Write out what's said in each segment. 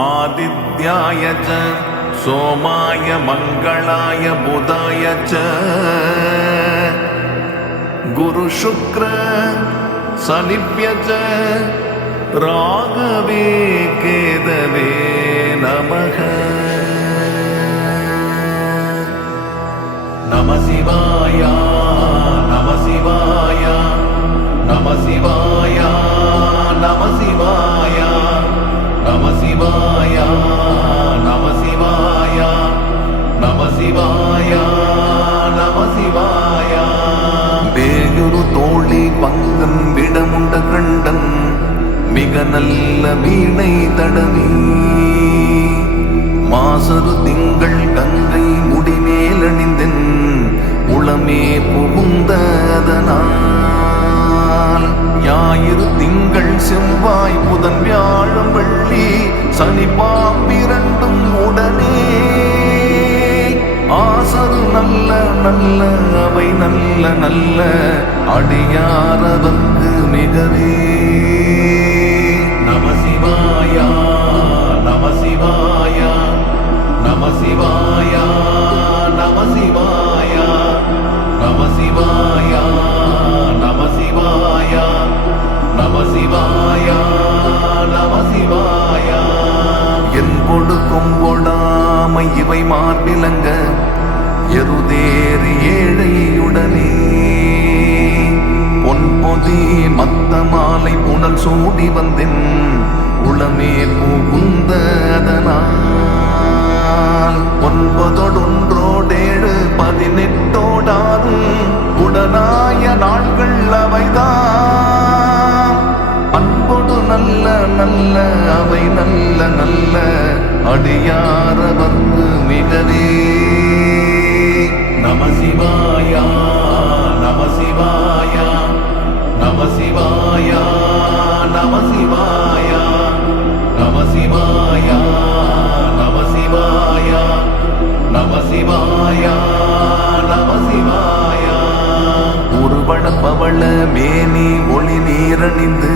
आदित्याय च सोमाय मंगलाय बुधाय च गुरु शुक्र शनिभ्य च राघवे केतवे नमः। नमः शिवाय नमः शिवाय नमः शिवाय नमः शिवाय नमः शिवाय नमः शिवाय नमः शिवाय नमः शिवाय। வேயுரு தோழி பங்கன் விடமுண்ட கண்டன் மிக நல்ல வீணை தடவி மாசரு திங்கள் கங்கை முடிமேலணிந்தென் உளமே புகுந்ததனால் ஞாயிறு திங்கள் செவ்வாய் புதன் வியாழம் வெள்ளி சனி பாம்பிரண்டும் உடனே ஆசரு நல்ல நல்ல அவை நல்ல நல்ல அடியாரவர்க்கு மிகவே நம சிவாய நம சிவாய நம சிவாய நம சிவாய நம சிவாய நம சிவாய நம சிவாய நம சிவாய। என்பொடு கொம்பொடாமை இவை மார்பிலங்க எருதேறி ஏழையுடனே பொன்பொதி மத்த மாலை புனல் சூடி வந்தென் உளமே புகுந்ததனால் 9 18 உடனாய நாள்கள் அவைதான் அன்பொடு நல்ல நல்ல அவை நல்ல நல்ல அடியாரவர்க்கு மிகவே நம சிவாய நம சிவாய நம சிவாய நம சிவாய நம சிவாய நம சிவாய நம சிவாய நம சிவாய। உருவட பவள மேனி ஒளி நீரணிந்து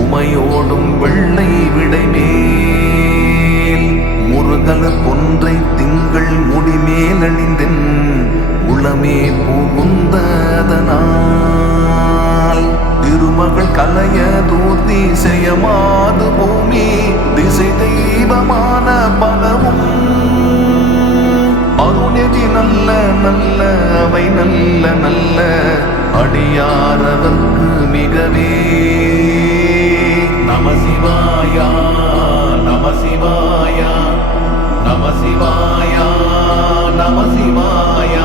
உமையோடும் வெள்ளை விடைமேல் முருகலர் கொன்றை திங்கள் முடிமேலணிந்தென் உளமே புகுந்ததனால் திருமகள் கலைய தூர்த்தி செய்யமாது பூமி திசை தெய்வமான பலவும் அருணெதி நல்ல நல்ல அவை நல்ல நல்ல அடியாரவர்க்கு மிகவே நம சிவாய நம சிவாய நம சிவாய நம சிவாய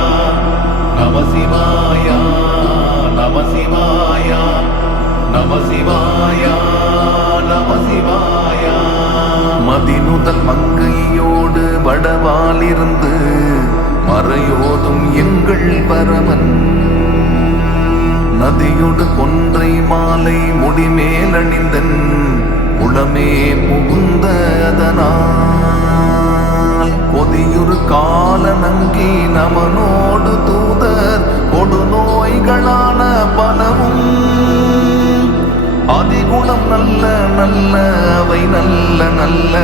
நம சிவாய நம சிவாய நம சிவாய நம சிவாய। மதிநுதல் மங்கையோடு வடவாலிருந்து மறையோதும் எங்கள் பரமன் நதியோடு கொன்றை மாலை முடிமேலணிந்தன் உளமே புகுந்ததனால் கொதியுறு கால நங்கி நமனோடு தூதர் கொடு நோய்களான பலவும் அதிகுணம் நல்ல நல்ல அவை நல்ல நல்ல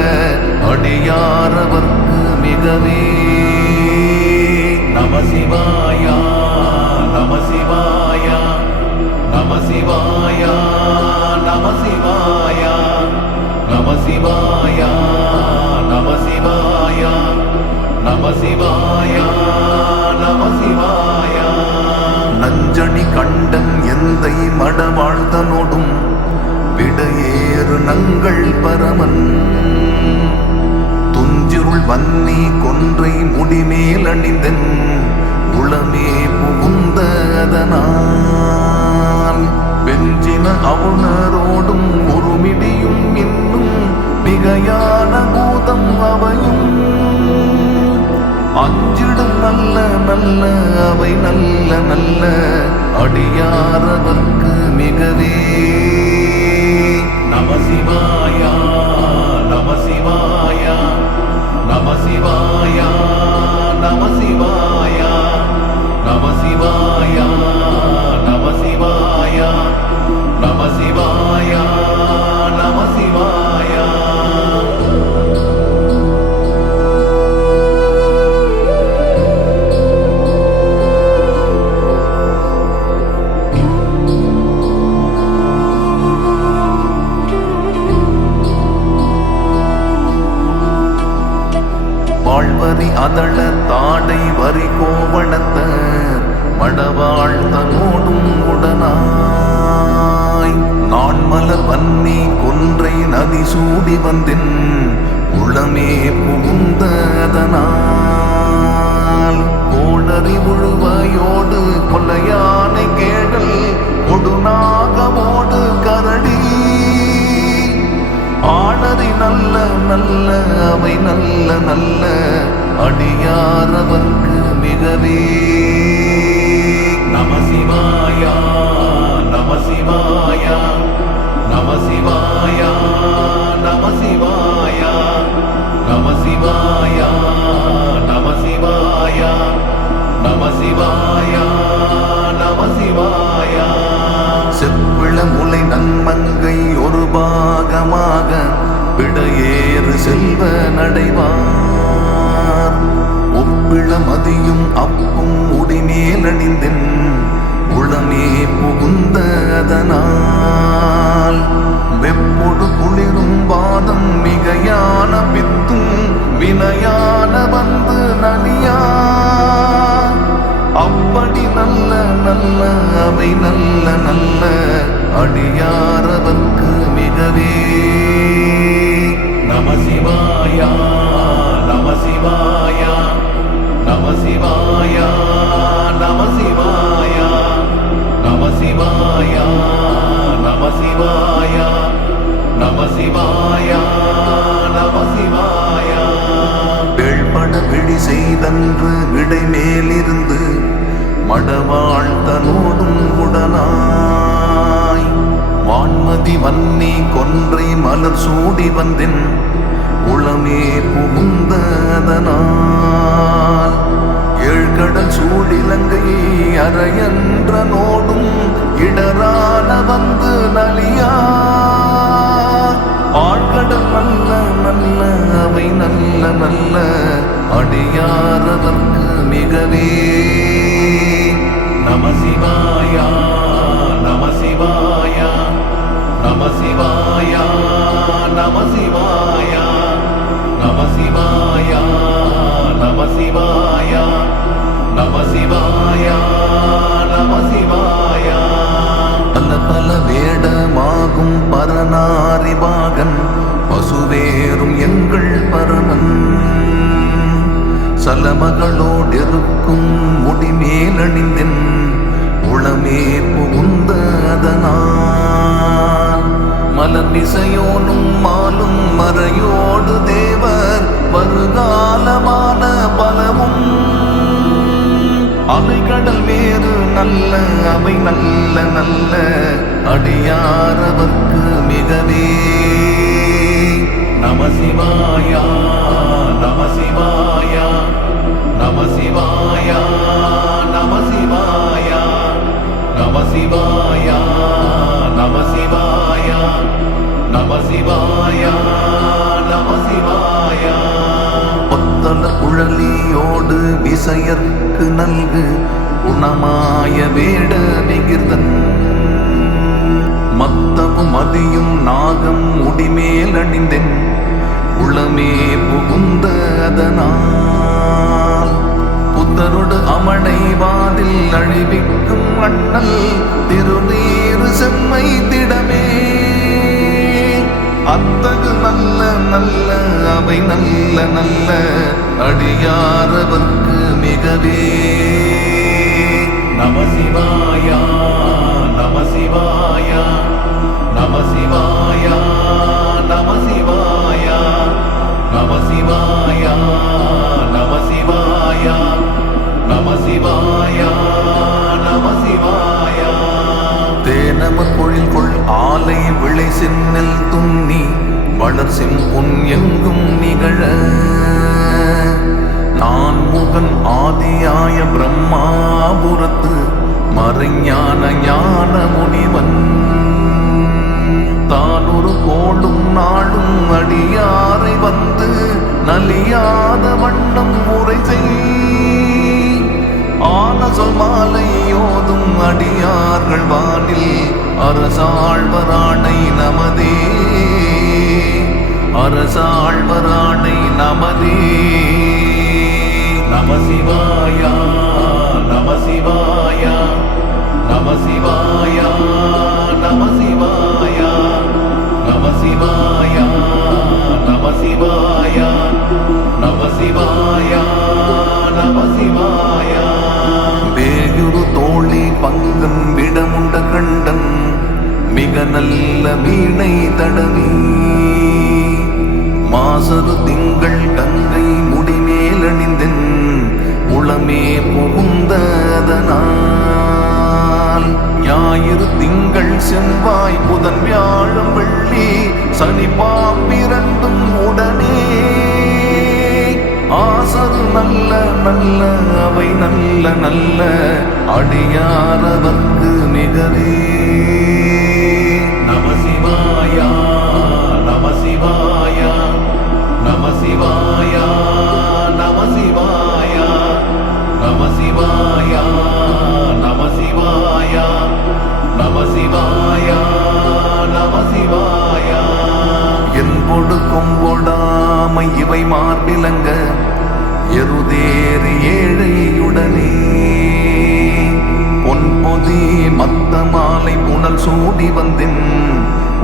அடியாரவர்க்கு மிகவே நம சிவாய நம சிவாய நம சிவாய நம சிவாய நம சிவாய நம சிவாய நம சிவாய நம சிவாய। நஞ்சணி கண்டன் எந்தை மடவாழ்தனோடும் விடையேறு நங்கள் பரமன் துஞ்சிருள் வன்னி கொன்றை முடிமேல் அணிந்தென் உளமே புகுந்ததனால் வெஞ்சின அவுணரோடும் ஒருமிடியும் இன்னும் மிகையான பூதம் அவையும் அஞ்சிடும் நல்ல நல்ல அவை நல்ல நல்ல அடியாரவர்க்கு மிகவே நம சிவாய நம சிவாய நம சிவாய நம சிவாய நம சிவாய நம சிவாய வாழ்த்தனோடும் உடனாய் நான் மலர் வன்னி கொன்றை நதி சூடி வந்தென் உளமே புகுந்ததனால் கோடறி உழுவையோடு கொல்லையானை கேடல் கொடுநாகமோடு கரடி ஆளறி நல்ல நல்ல அவை நல்ல நல்ல அடியாரவர்க்கு மிகவே நம சிவாயா நம சிவாயா நம சிவாயா நம சிவாயா நம சிவாயா நம சிவாயா நம சிவாயா நம சிவாயா செப்பிள முலை நன்மங்கை ஒரு பாகமாக பிடையேறு செல்வ நடைவார் ஒப்பிள மதியும் அப்பும் முடிமேலணிந்தென் உளமே புகுந்ததனால் வெப்பொடு குளிரும் வாதம் மிகையான பித்தும் வினையான வந்து நலியா அப்படி நல்ல நல்ல அவை நல்ல நல்ல அடியாரவர்க்கு மிகவே நம சிவாயா நம சிவாயா நம சிவாயா நம சிவாயா நம சிவாயா நம சிவாயா நம சிவாயா நம சிவாயா வேள்பட விழி செய்தன்று விடை மேலிருந்து மடவாழ்த்தனோடும் உடனாய் வான்மதி வன்னி கொன்றை மலர் சூடி வந்தென் உளமே புகுந்ததனால் ஏழ்கடல் சூடிலங்கை அரையன்ற நோடும் இடரான வந்து நலியா ஆழ்கடல் நல்ல நல்ல அவை நல்ல நல்ல அடியாரதற்கு மிகவே நம சிவாயா நம சிவாயா நம சிவாயா நம சிவாயா நம சிவாயா நம சிவாயா நம சிவாயா நம சிவாயா பல பல வேடமாகும் பரநாரிபாகன் பசுவேறும் எங்கள் பரமன் சலமகளோடிருக்கும் முடிமேலணிந்தென் உளமே புகுந்ததனால் மலர் திசையோனும் மாலும் மறையோடு தேவர் வருகாலமான பலவும் அலைகடல் வேறு நல்ல அவை நல்ல நல்ல அடியாரவர்க்கு மிகவே நம சிவாயா நம சிவாயா நம சிவாயா நம சிவாயா நம சிவாயா நம சிவாயா நம சிவாயா நம சிவாயா பொத்தல குழலியோடு விசையர்க்கு நல்கு குணமாய வேட நிகிர்தன் மத்தமும் மதியும் நாகம் முடிமேலணிந்தென் உளமே புகுந்ததனால் புத்தரோடு அமனை வாதில் அழிவிக்கும் அண்ணல் திருநீறு செம்மை திடமே அத்தகு நல்ல நல்ல அவை நல்ல நல்ல அடியாரவர்க்கு மிகவே நம சிவாயா நம சிவாயா நம சிவாயா நம சிவாயா நம சிவாயா நம சிவாயா நம சிவாயா நம சிவாயா தேனமர் பொழில் கொள் ஆலை விளை சென்னல் துண்ணி வளர் செம்பொன் எங்கும் நிகழ நான் முகன் ஆதியாய பிரம்மாபுரத்து மறைஞான ஞான முனிவன் தான் ஒரு கோளும் நாளும் அடியாரை வந்து நலியாத வண்ணம் முறை செய் ஆன சொல் மாலை யோதும் அடியார்கள் வானில் அரசாழ்வராணை நமதே அரசாழ்வராணை நமதே நம சிவாயா நம சிவாயா நல்ல வீணை தடவி மாசரு திங்கள் கங்கை முடிமேலணிந்தென் உளமே புகுந்ததனால் ஞாயிறு திங்கள் செவ்வாய் புதன் வியாழம் வெள்ளி சனி பாம்பிரண்டும் உடனே ஆசரு நல்ல நல்ல அவை நல்ல நல்ல அடியாரவர்க்கு மிகவே நம சிவாயா நம சிவாயா நம சிவாயா நம சிவாயா நம சிவாயா நம சிவாயா நம சிவாயா நம சிவாயா என்பொடு கொம்பொடாமை இவை மார்பிலங்க எருதேறி ஏழையுடனே பொன்பொதி மத்த மாலை புனல் சூடி வந்தின்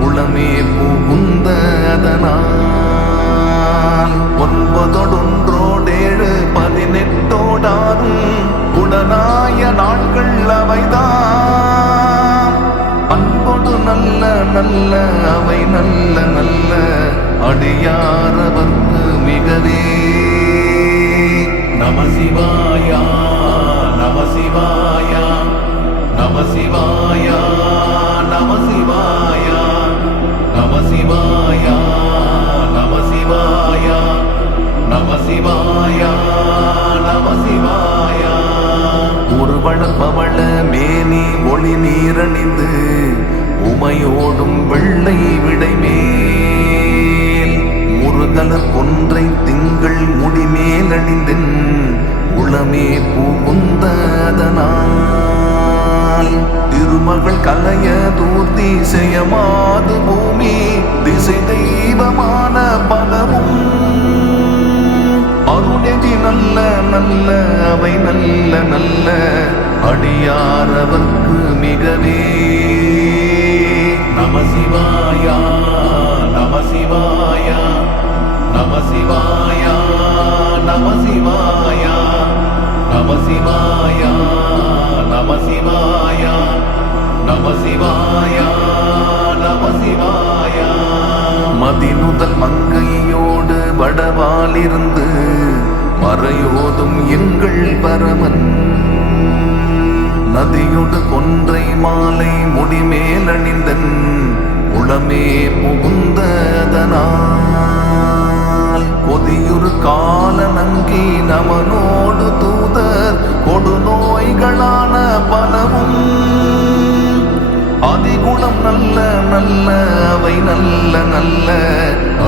உளமே புகுந்ததனால் 9 18 உடனாய நாட்கள் அவைதான் அன்பொடு நல்ல நல்ல அவை நல்ல நல்ல அடியாரவர்க்கு மிகவே நம சிவாயா நம சிவாயா நம சிவாயா நம சிவாயா நம சிவாயா நம சிவாயா நம சிவாயா நம சிவாயா ஒருவள பவள மேனி ஒளி நீரணிந்து உமையோடும் வெள்ளை விடைமேல் முருகலர் கொன்றை திங்கள் முடிமேலணிந்தென் உளமே புகுந்ததனால் திருமகள் கலைய தூர்த்தி செய்யமாது பூமி திசை தெய்வமான பலவும் அருணெதி நல்ல நல்ல அவை நல்ல நல்ல அடியாரவர்க்கு மிகவே நம சிவாயா நம சிவாயா நம சிவாயா நம சிவாயா நம சிவாயா நம சிவாயா நம சிவாயா நம சிவாயா மதிநுதல் மங்கையோடு வடவாலிருந்து மறையோதும் எங்கள் பரமன் நதியொடு கொன்றை மாலை முடிமேலணிந்தன் உளமே புகுந்ததனால் கொதியுறு கால நங்கி நமனோடு தூதர் கொடுநோய்களான பலவும் அதிகுணம் நல்ல நல்ல அவை நல்ல நல்ல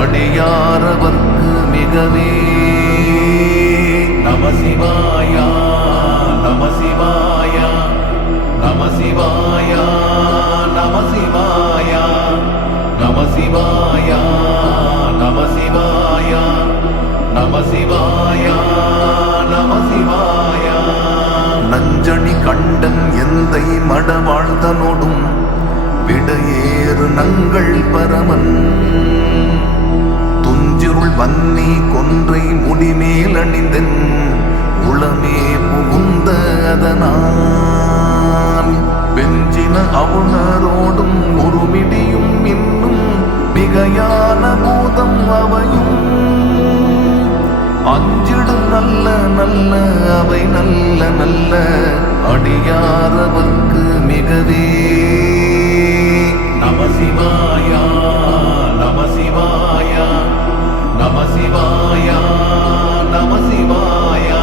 அடியாரவர்க்கு மிகவே நம சிவாயா நம சிவாயா நம சிவாயா நம சிவாயா நம சிவாயா நம சிவாயா நம சிவாயா நம சிவாயா நஞ்சணி கண்டன் எந்தை மடவாழ்தனோடும் விடையேறு நங்கள் பரமன் துஞ்சிருள் வன்னி கொன்றை முடிமேல் அணிந்தென் உளமே புகுந்ததனால் வெஞ்சின அவுணரோடும் ஒருமிடியும் இன்னும் மிகையான பூதம் அவையும் அஞ்சிடும் நல்ல நல்ல அவை நல்ல நல்ல அடியாரவர்க்கு மிகவே நம சிவாயா நம சிவாயா நம சிவாயா நம சிவாயா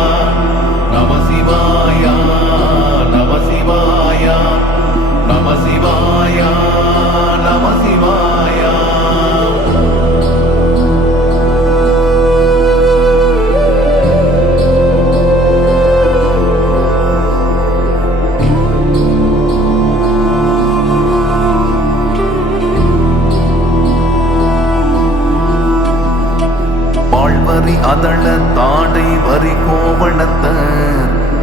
நம சிவாயா நம சிவாயா நம சிவாயா நம சிவாயா வாழ்வரி அதள தாடை வரி கோவணத்த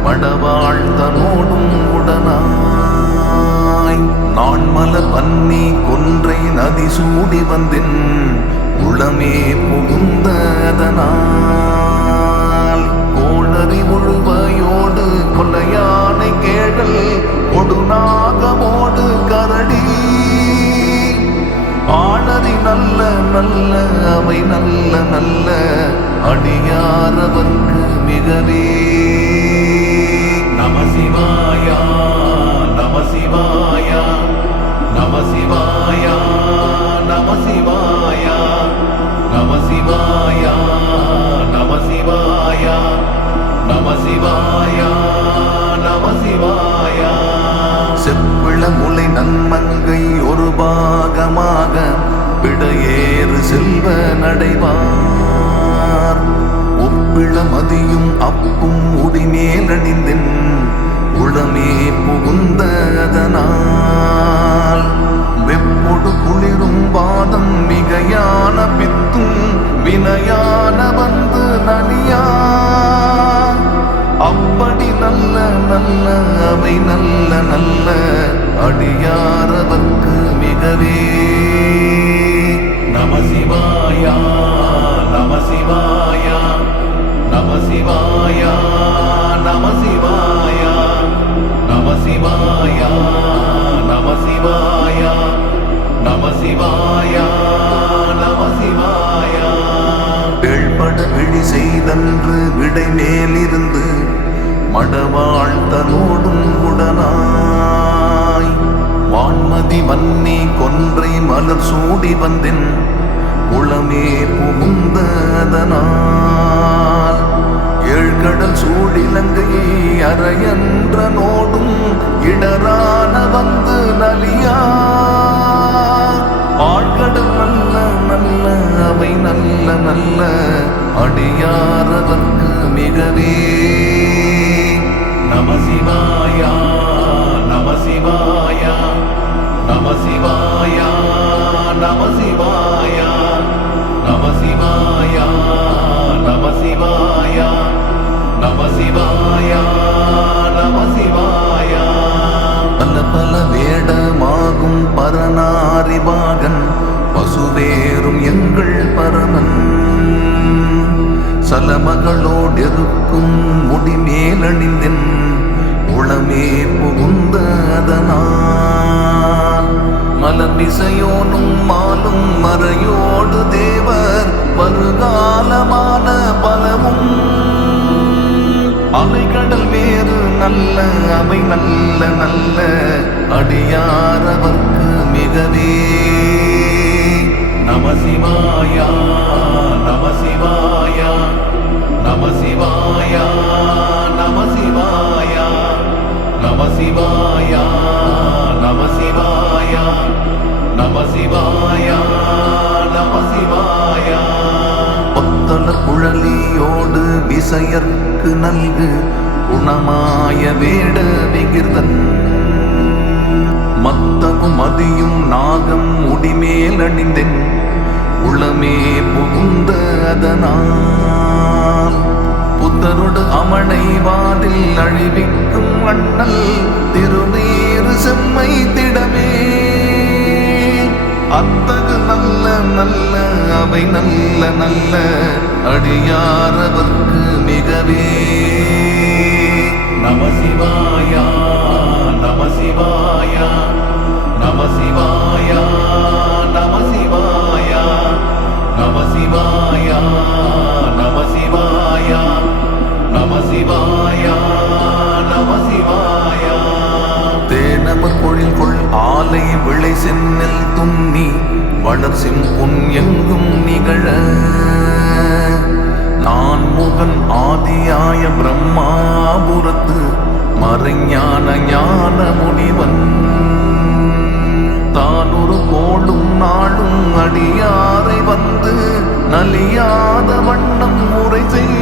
வடவாழ்தனோடும் உடனாய் நான் மலர் வன்னி கொன்றை நதி சூடி வந்தின் உளமே புகுந்ததனால் கோளறி முழுவையோடு கொள்ளையானை கேடல் கொடுநாகமோடு கரடி நல்ல அவை நல்ல நல்ல அடியாரவர்க்கு மிகவே. நம சிவாயா நம சிவாயா நம சிவாயா நம சிவாயா நம சிவாயா நம சிவாயா நம சிவாயா நம சிவாயா. செப்பிள முலை நன்மங்கை ஒரு பாகமாக விடையேறு செல்வ நடைவார். ஒப்பிள மதியும் அப்பும் முடிமேலணிந்தின் உளமே புகுந்த அதனால் வெப்பொடு குளிரும் பாதம் மிகையான பித்தும் வினையான வந்து நலியா. அப்படி நல்ல நல்ல அவை நல்ல நல்ல அடியாரவர்க்கு மிகவே. நம சிவாயா நம சிவாயா நம சிவாயா நம சிவாயா நம சிவாயா நம சிவாயா நம சிவாயா நம சிவாயா. பேழ்பட விழி செய்தன்று விடை மேலிருந்து மடவாழ்த்தனோடும் உடனாய் வான்மதி வன்னி கொன்றை மலர் சூடி வந்தின் உளமே புகுந்த அதனால் ஏழ்கடல் சூடிலங்கை அரையன்ற நோடும் இடரான வந்து நலியா. ஆழ்கடல் நல்ல நல்ல அவை நல்ல நல்ல அடியாரவர்க்கு மிகவே. நம சிவாயா நம சிவாயா நம சிவாயா நம சிவாயா நம சிவாயா நம சிவாயா நம சிவாயா நம சிவாயா. பல பல வேடமாகும் பரநாரிபாகன் பசுவேறும் எங்கள் பரமன் சலமகளோடிருக்கும் முடிமேலணிந்தின் உளமே புகுந்த அதனால் மலமிசையோனும் மாலும் மறையோடு தேவர் வருகாலமான பலமும் அலைகடல் வேறு நல்ல அவை நல்ல நல்ல அடியாரவர்க்கு மிகவே. நம சிவாயா நம சிவாயா நம சிவாயா நம சிவாயா நம சிவாயா நம சிவாயா நம சிவாயா நம சிவாயா. பொத்தல குழலியோடு விசையர்க்கு நல்கு குணமாய வேட விகிர்தன் மத்தமும் மதியும் நாகம் முடிமேலணிந்தின் உளமே புகுந்த அதனால் புத்தரோடு அமனை வாதில் அழிவிக்கும் அண்ணல் திருநீறு செம்மை திடமே. அத்தகு நல்ல நல்ல அவை நல்ல நல்ல அடியாரவர்க்கு மிகவே. நம சிவாயா நம சிவாயா நம சிவாயா நம சிவாயா நம சிவாயா நம சிவாயா நம சிவாயா நம சிவாயா. தேனமர் பொழில் கொள் ஆலை விளை சென்னல் துண்ணி வளர் செம்பொன் எங்கும் நிகழ நான் முகன் ஆதியாய பிரம்மாபுரத்து மறைஞான ஞான முனிவன் தான் ஒரு கோளும் நாளும் அடியாரை வந்து நலியாத வண்ணம் முறை செய்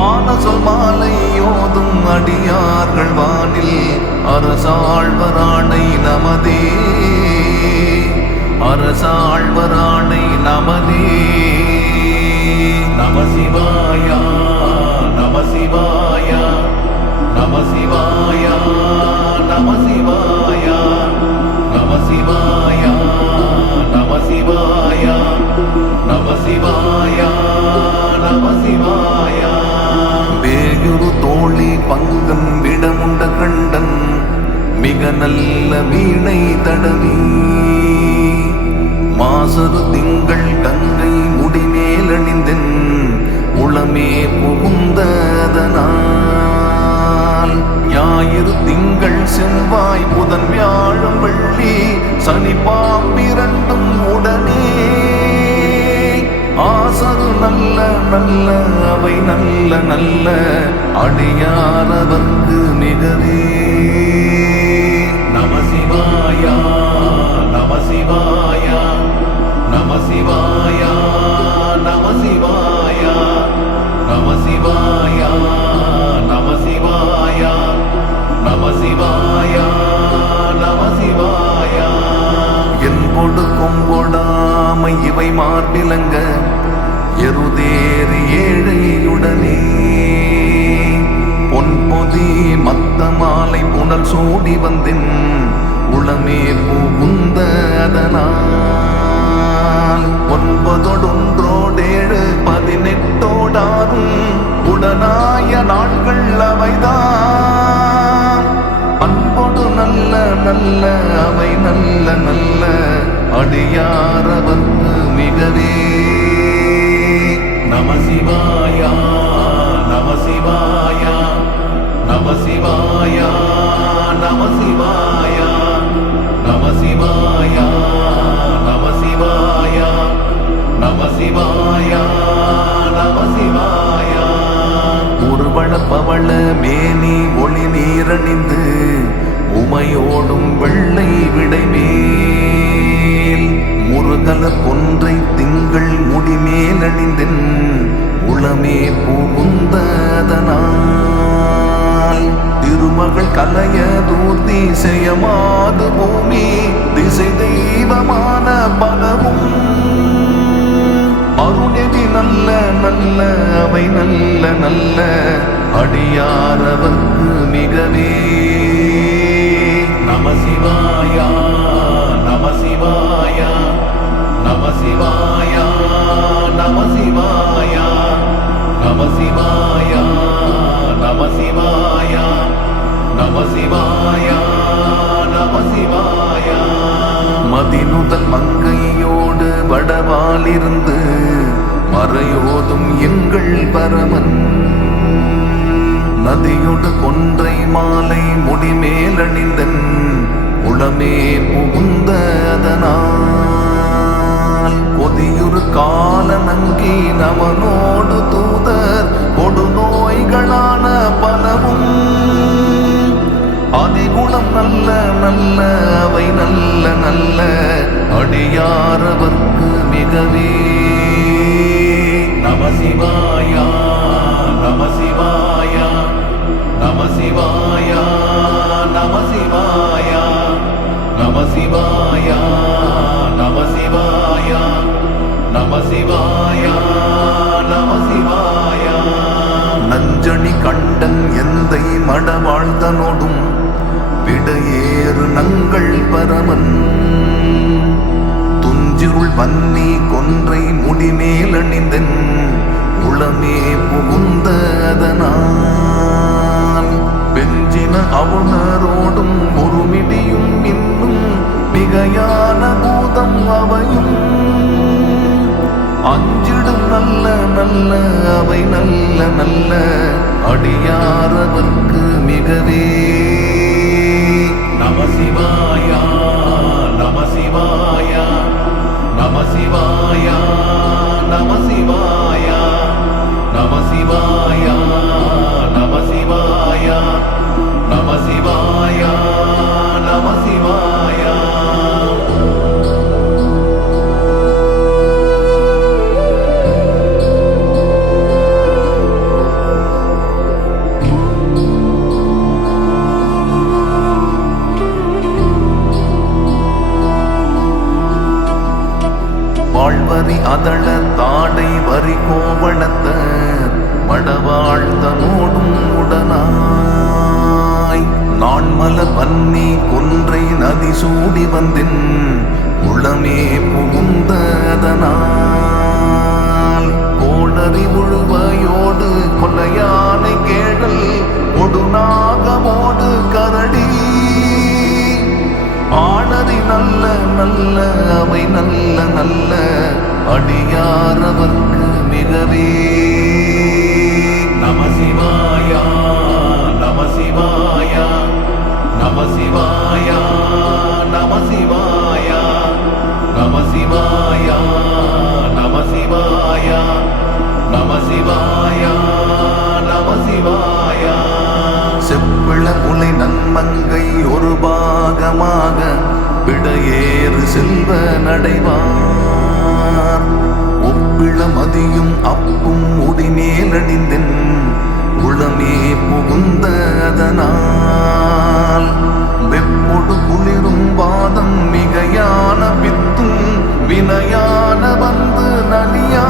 ஆன சொல் மாலை யோதும் அடியார்கள் வானில் அரசாழ்வராணை நமதே அரசாழ்வராணை நமதே. நம சிவாயா நம சிவாயா நம சிவாயா நம சிவாயா நம சிவாயா நம சிவாயா நம சிவாயா நம சிவாயா. வேயுரு தோழி பங்கன் விடமுண்ட கண்டன் மிக நல்ல வீணை தடவி ஞாயிறு திங்கள் செவ்வாய் புதன் வியாழன் வெள்ளி சனி பாம்பிரண்டும் உடனே ஆசரு நல்ல நல்ல அவை நல்ல நல்ல அடியாரவர்க்கு மிகவே. நம சிவாயா நம சிவாயா நம சிவாயா நம சிவாயா நம சிவாயா நம சிவாயா நம சிவாயா நம சிவாயா. என்பொடு கொம்பொடாமை இவை மார்பிலங்க எருதேறி ஏழையுடனே பொன்பொதி மத்த மாலை புனல் சூடி வந்தின் உளமே புகுந்த அதனால் 9 18 உடனாய நாட்கள் அவைதான் அன்பொடு நல்ல நல்ல அவை நல்ல நல்ல அடியாரவர்க்கு மிகவே. நம சிவாயா நம சிவாயா நம சிவாயா நம சிவாயா நம சிவாயா நம சிவாயா நம சிவாயா நம சிவாயா. உருவள பவள மேனி ஒளி நீரணிந்து உமையோடும் வெள்ளை விடைமேல் முருகல கொன்றை திங்கள் முடிமேலணிந்தின் உளமே புகுந்ததனால் திருமகள் கலைய தூர்த்தி செய்யமாது பூமி திசை தெய்வமான பலவும் அருணெதி நல்ல நல்ல அவை நல்ல நல்ல அடியாரவர்க்கு மிகவே. நம சிவாயா நம சிவாயா நம சிவாயா நம சிவாயா நம சிவாயா நம சிவாயா நம சிவாயா நம சிவாயா. மதினுதல் மங்கையோடு வடவாலிருந்து மறையோதும் எங்கள் பரமன் நதியொடு கொன்றை மாலை முடிமேலணிந்தன் உளமே புகுந்த அதனால் கொதியுறு கால நங்கி நவனோடு தூதர் கொடுநோய்களான பலவும் அதிகுணம் நல்ல நல்ல அவை நல்ல நல்ல அடியாரவர்க்கு மிகவே. நம சிவாயா நம சிவாயா நம சிவாயா நம சிவாயா நம சிவாயா நம சிவாயா நம சிவாயா நம சிவாயா. நஞ்சணி கண்டன் எந்தை மடவாழ்தனோடும் விடையேறு நங்கள் பரமன் துஞ்சிருள் வன்னி கொன்றை முடிமேலணிந்தன் உளமே புகுந்த அதனால் பெஞ்சின அவுணரோடும் ஒருமிடியும் இன்னும் மிகையான பூதம் அவையும் அஞ்சிடும் நல்ல நல்ல அவை நல்ல நல்ல அடியாரவர்க்கு மிகவே. நம சிவாயா நம சிவாயா நம சிவாயா நம சிவாயா நம சிவாயா நம சிவாயா நம சிவாயா நம சிவாயா. வாழ்வரி அதள தாடை வரி கோவணத்தர் மடவாழ்தனோடும் உடனாய் நான் மலர் வன்னி கொன்றை நதி சூடி வந்தின் உளமே புகுந்த அதனால் கோடரி உழுவையோடு கொலையானை கேடல் கொடுநாகமோடு கரடி ஆனதி நல்ல நல்ல அவை நல்ல நல்ல அடியாரவர்க்கு மிகவே. நம சிவாயா நம சிவாயா சிவாய நம சிவாய நம சிவாய நம சிவாய நம சிவாய நம சிவாய. செப்பிள முலை நன்மங்கை ஒரு பாகமாக விடையேறு செல்வ நடைவார். ஒப்பிள மதியும் அப்பும் முடிமேலணிந்தென் உளமே புகுந்ததனால் வெப்பொடு குளிரும் வாதம் மிகையான பித்தும் வினையான வந்து நலியா.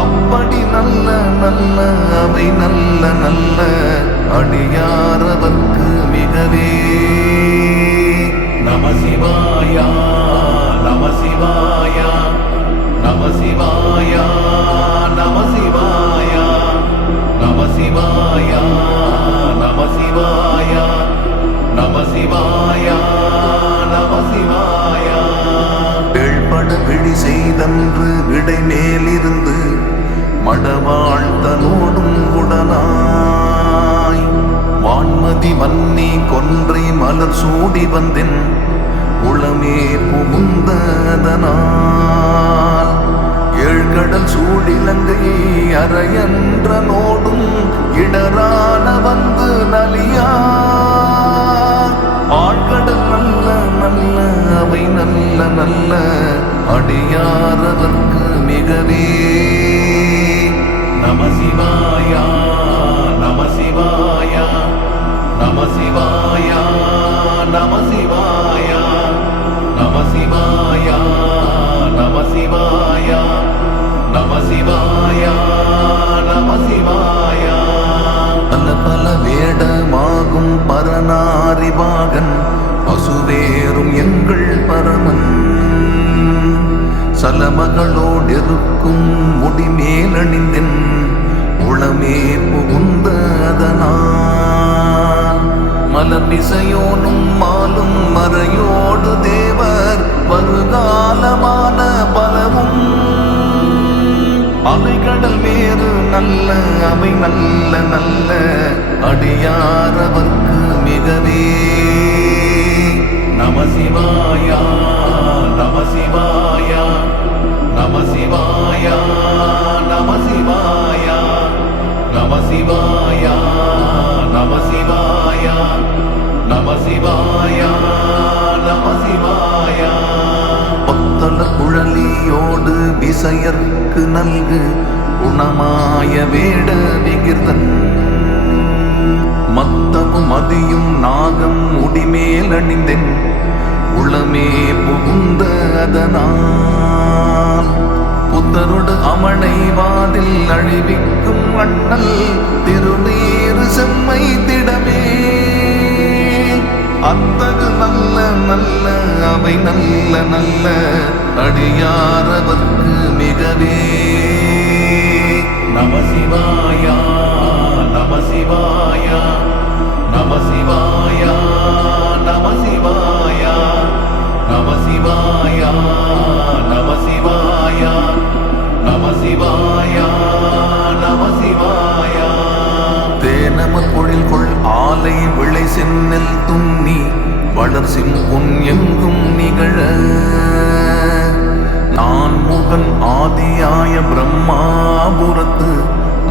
அப்படி நல்ல நல்ல அவை நல்ல நல்ல அடியாரவர்க்கு மிகவே. நம சிவாய நம சிவாய நம சிவாய நம சிவாய நம சிவாய நம சிவாய நம சிவாய நம சிவாய. பேழ்பட விழி செய்தன்று விடை மேலிருந்து மடவாழ்த்தனோடும் உடனாய் வான்மதி வன்னி கொன்றை மலர் சூடி வந்தென் உளமே புகுந்ததனால் ஏழ்கடல் சூடிலங்கை அரையன்ற நோடும் இடரான வந்து நலியா. ஆழ்கடல் நல்ல நல்ல அவை நல்ல நல்ல அடியாரவர்க்கு மிகவே. நம சிவாய நம சிவாய நம சிவாய நம சிவாய நம சிவாய நம சிவாய நம சிவாய நம சிவாய. பல பல வேடமாகும் பரநாரிவாகன் பசுவேறும் எங்கள் பரமன் சலமகளோடிருக்கும் முடிமேலணிந்தென் உளமே புகுந்ததனால் மலமிசையோனும் மாலும் மறையோடு தேவர் வருகாலமான பலவும் அலைகடல் வேறு நல்ல அவை நல்ல நல்ல அடியாரவர்க்கு மிகவே. நம சிவாய நம சிவாய நம சிவாய நம சிவாய நம சிவாய நம சிவாய நம சிவாய நம சிவாய. பொத்தல குழலியோடு விசையர்க்கு நல்கு குணமாய வேட விகிர்தன் மத்தவும் மதியும் நாகம் முடிமேலணிந்தென் உளமே புகுந்ததனால் புத்தருடு அமனை வாதில் அழிவிக்கும் அண்ணல் திருநீறு செம்மை திடமே. அத்தகு நல்ல நல்ல அவை நல்ல நல்ல அடியாரவர்க்கு மிகவே. நம சிவாய நம சிவாய நம சிவாய நம சிவாய நம சிவாய நம சிவாய நம சிவாய நம சிவாய. தேனம பொழில் கொள் ஆலை விளை சென்னல் துண்ணி வளர் சிம்பொன் எங்கும் நிகழ நான் முகன் ஆதியாய பிரம்மாபுரத்து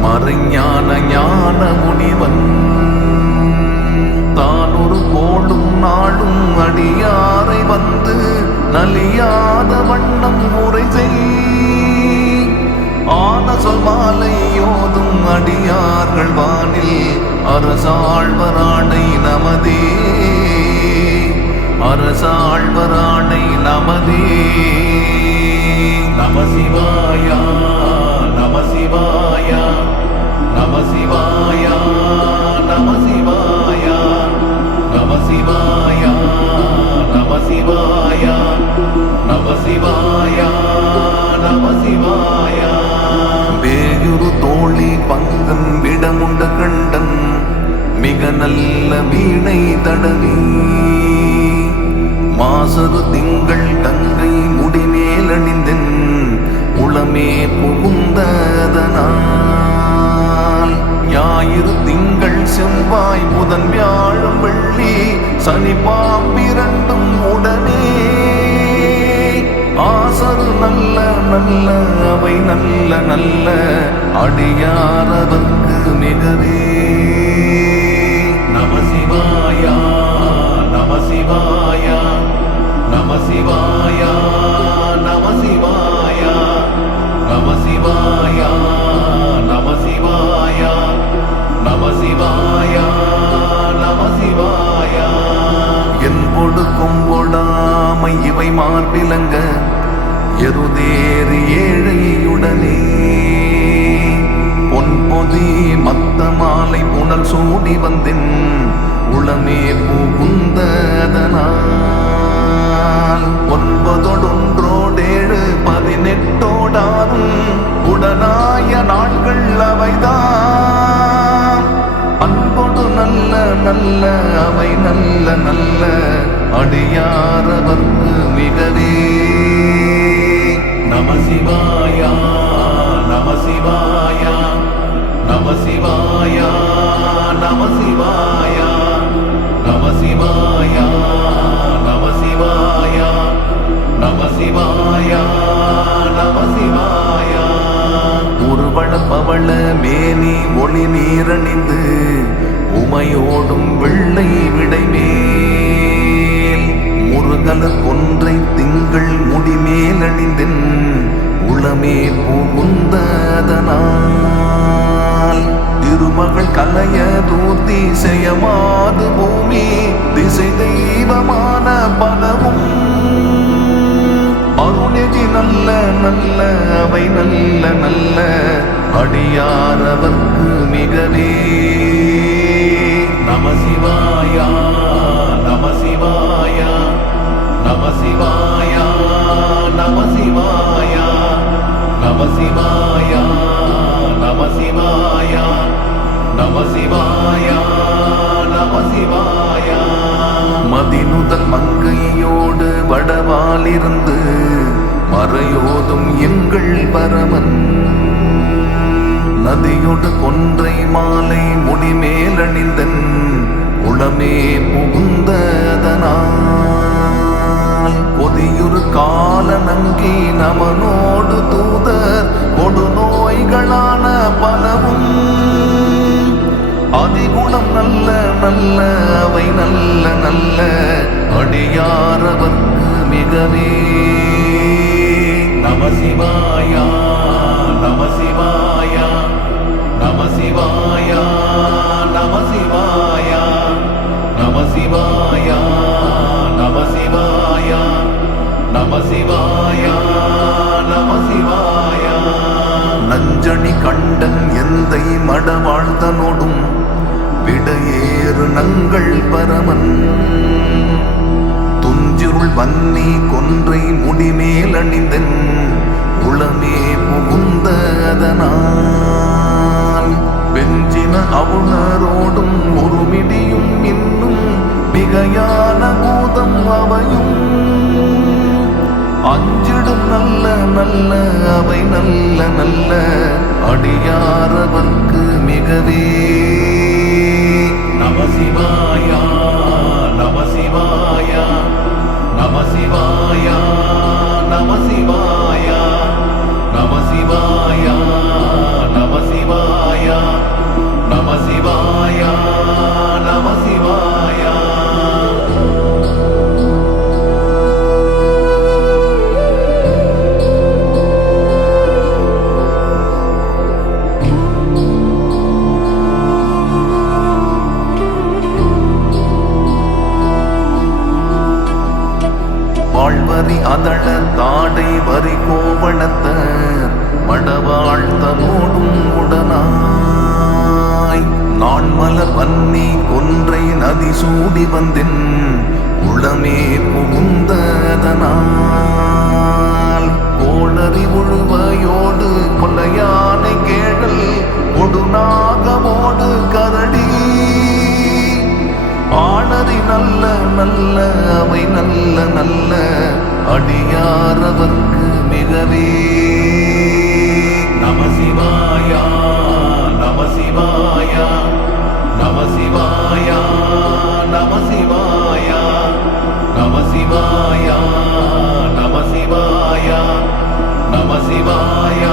மறைஞான ஞான முனிவன் தான் ஒரு கோளும் நாளும் அடியாரை வந்து நலியாத வண்ணம் முறை செய் ஆன சொல் மாலை யோதும் அடியார்கள் வானில் அரசாழ்வராணை நமதே அரசாழ்வராணை நமதே. நம சிவாய நம சிவாய நம சிவாய நம சிவாய நம சிவாய நம சிவாய நம சிவாய நம சிவாய. வேயுரு தோழி பங்கன் விடமுண்ட கண்டன் மிக நல்ல வீணை தடவி மாசரு திங்கள் தங்கை முடிமேலணிந்தென் உளமே புகுந்ததனால் ஞாயிறு திங்கள் செவ்வாய் புதன் வியாழம் வெள்ளி சனி பாம்பிரண்டும் உடனே ஆசரு நல்ல நல்ல அவை நல்ல நல்ல அடியாரவர்க்கு மிகவே. நம சிவாயா நம சிவாயா நம சிவாயா நம சிவாயா நம சிவாயா நம சிவாயா நம சிவாயா நம சிவாயா. என்பொடு கொம்பொடாமை இவை மார்பிலங்க எருதேறு ஏழையுடனே பொன்பொதி மத்த மாலை புனல் சூடி வந்தின் உளமே புகுந்ததனால் 9 18 உடனாய நாட்கள் அவைதான் அன்பொடு நல்ல நல்ல அவை நல்ல நல்ல அடியாரவர்க்கு மிகவே. நம சிவாயா நம சிவாயா நம சிவாயா நம சிவாயா நம சிவாயா நம சிவாயா நம சிவாயா நம சிவாயா. உருவள பவள மேனி ஒளி நீரணிந்து உமையோடும் வெள்ளை விடைமேல் முருகல கொன்றை திங்கள் முடிமேல் அணிந்தின் உளமே புகுந்ததனால் திருமகள் கலைய தூர்த்தி செய்யமாது பூமி திசை தெய்வமான பலவும் அருணெதி நல்ல நல்ல அவை நல்ல நல்ல அடியாரவர்க்கு மிகவே. நம சிவாயா நம சிவாயா நம சிவாயா நம சிவாயா நம சிவாயா நம சிவாயா நம சிவாயா நம சிவாயா. மதினுதல் மங்கையோடு வடவாலிருந்து மறையோதும் எங்கள் பரமன் நதியொடு கொன்றை மாலை முடிமேலணிந்தன் உளமே புகுந்ததனால் பொதியுறு கால நங்கி நமனோடு தூதர் கொடுநோய்களான பலவும் அதிகுணம் நல்ல நல்ல அவை நல்ல நல்ல அடியாரவர்க்கு மிகவே. நம சிவாயா நம சிவாயா நம சிவாயா நம சிவாயா நம சிவாயா நம சிவாயா நம சிவாயா நம சிவாயா. நஞ்சணி கண்டன் எந்தை மடவாழ்த்தனோடும் விடையேறு நங்கள் பரமன் துஞ்சிருள் வன்னி கொன்றை முடிமேல் அணிந்தன் உளமே புகுந்ததனால் வெஞ்சின அவுணரோடும் ஒருமிடியும் இன்னும் மிகையான பூதம் அவையும் அஞ்சிடும் நல்ல நல்ல அவை நல்ல நல்ல அடியாரவர்க்கு மிகவே. நம சிவாயா நம சிவாயா நம சிவாயா நம சிவாயா நம சிவாயா நம சிவாயா நம சிவாயா நம சிவாயா. வாழ்வரி அதழ தாடை வரி கோவணத்தர் மடவாழ்த்தனோடும் உடனாய் நான் மலர் வன்னி கொன்றை நதி சூடி வந்தின் உளமே புகுந்ததனால் கோளறி உழுவையோடு கொலையானை கேடல் கொடுநாகமோடு கரடி ஆணறி நல்ல நல்ல அவை நல்ல நல்ல அடியாரவர்க்கு மிகவே. நம சிவாயா நம சிவாயா நம சிவாய நம சிவாய நம சிவாய நம சிவாய நம சிவாய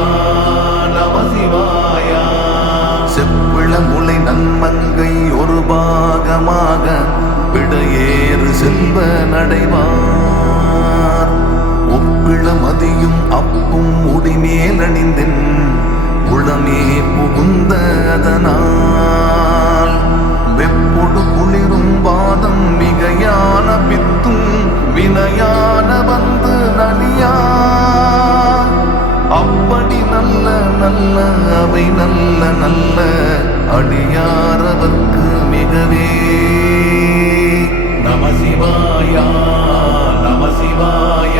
நம சிவாய. செப்பிள முளை நன்மங்கை ஒரு பாகமாக விடையேறு செல்வ நடைவார். ஒப்பிள மதியும் அப்பும் முடிமேல் அணிந்தின் உளமே புகுந்த அதனால் வெப்பொடு குளிரும் வாதம் மிகையான பித்தும் வினையான வந்து நலியா. அப்படி நல்ல நல்ல அவை நல்ல நல்ல அடியாரவர்க்கு மிகவே. நம சிவாய நம சிவாய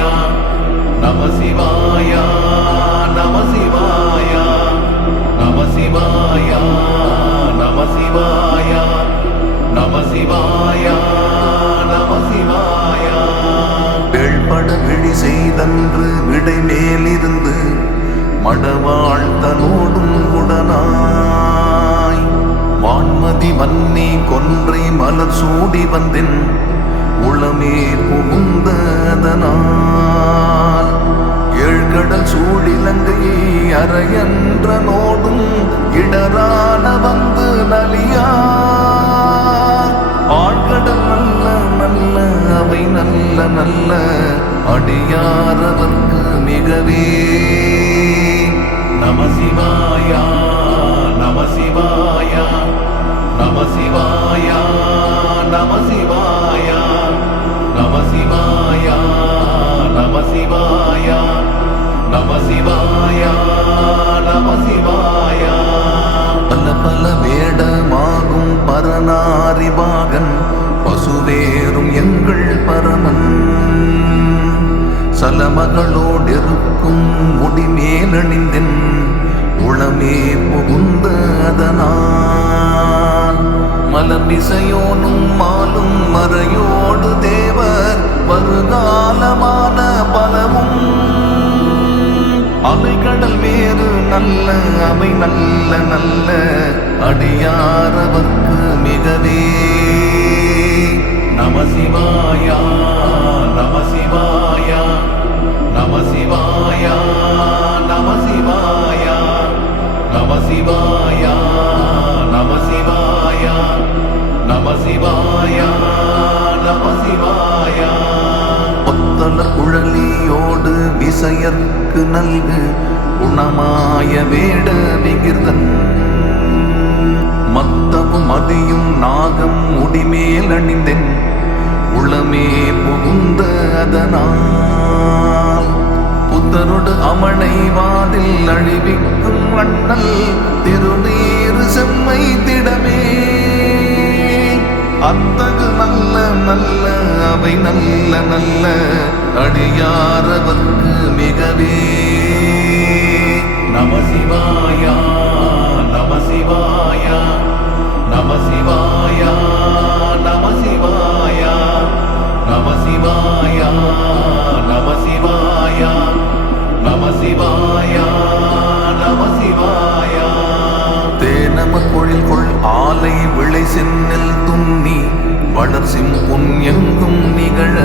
நம சிவாய நம சிவாய நம சிவாய நம சிவாய நம சிவாய நம சிவாய. வேள்பட விழி செய்தன்று விடை மேலிருந்து மடவாழ் தனோடும் உடனாய் வான்மதி வன்னி கொன்றை மலர் சூடி வந்தின் உளமே புகுந்ததனால் ஏழ்கடல் சூடிலங்கையை அறையன்ற நோடும் இடரான வந்து நலியா. ஆழ்கடல் நல்ல நல்ல அவை நல்ல நல்ல அடியாரவர்க்கு மிகவே. நம சிவாய நம சிவாய நம சிவாய நம சிவாய நம சிவாய நம சிவாய நம சிவாய நம சிவாய. பல பல வேடமாகும் பரநாரிபாகன் பசுவேறும் எங்கள் பரமன் சலமகளோடிருக்கும் முடிமேலணிந்தின் உளமே புகுந்த அதனால் மலமிசையோனும் மாலும் மறையோடு தேவர் வருகாலமான பலவும் அலைகடல் வேறு நல்ல அவை நல்ல நல்ல அடியாரவர்க்கு மிகவே. நம சிவாய நம சிவாய நம சிவாய நம சிவாய நம சிவாய நம சிவாய நம சிவாய நம சிவாய. ஒத்தல குழலியோடு விசையர்க்கு நல்கு குணமாய வேட விகிர்தன் மத்தவும் மதியும் நாகம் முடிமேல் அணிந்தென் உளமே புகுந்த அதனால் புத்தருடு அமனை வாதில் அழிவிக்கும் அண்ணல் திருநீறு செம்மை திடமே. அத்தகு நல்ல நல்ல அவை நல்ல நல்ல அடியாரவர்க்கு மிகவே. நம சிவாய நம சிவாய நம சிவாய நம சிவாய நம சிவாய நம சிவாய நம சிவாய நம சிவாய. தேனம பொழில் கொள் ஆலை விளை சென்னில் துண்ணி வளர் சிம்புன் எங்கும் நிகழ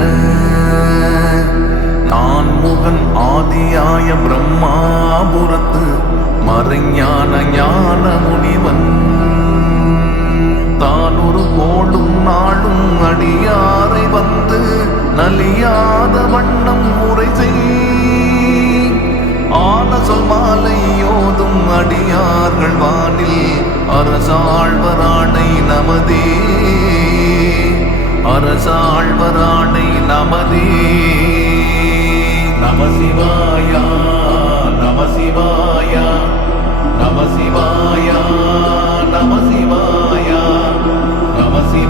நான் முகன் ஆதியாய பிரம்மாபுரத்து மறைஞான ஞான முனிவன் தான் ஒரு கோடும் நாளும் அடியாரை வந்து நலியாத வண்ணம் முறை செய் ஆன சொல் மாலை யோதும் அடியார்கள் வானில் அரசாழ்வராணை நமதே அரசாழ்வராணை நமதே. நம சிவாய நம சிவாய நம சிவாய நம சிவாய நம சிவாய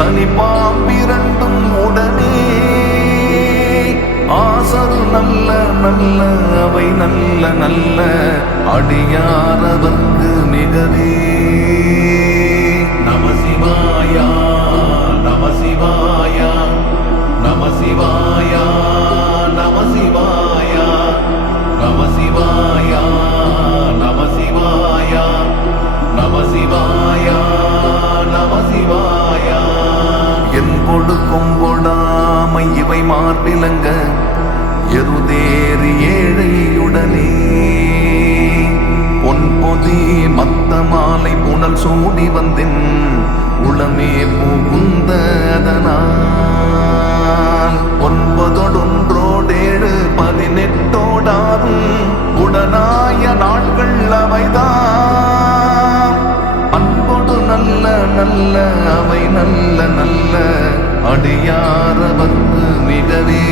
சனி பாம்பிரண்டும் உடனே ஆசரு நல்ல நல்ல அவை நல்ல நல்ல அடியாரவர்க்கு மிகவே நம சிவாயா நம சிவாயா நம சிவாயா நம சிவாயா நம சிவாயா நம சிவாயா நம சிவாயா நம சிவாயா என்பொடு கொம்பொடாமை இவை மார்பிலங்க எருதேறி ஏழையுடனே பொன்பொதி மத்த மாலை புனல் சூடி வந்தின் உளமே புகுந்ததனால் 9 18 உடனாய நாட்கள் அவைதான் அன்பொடு நல்ல நல்ல அவை நல்ல நல்ல அடியாரவர்க்கு மிகவே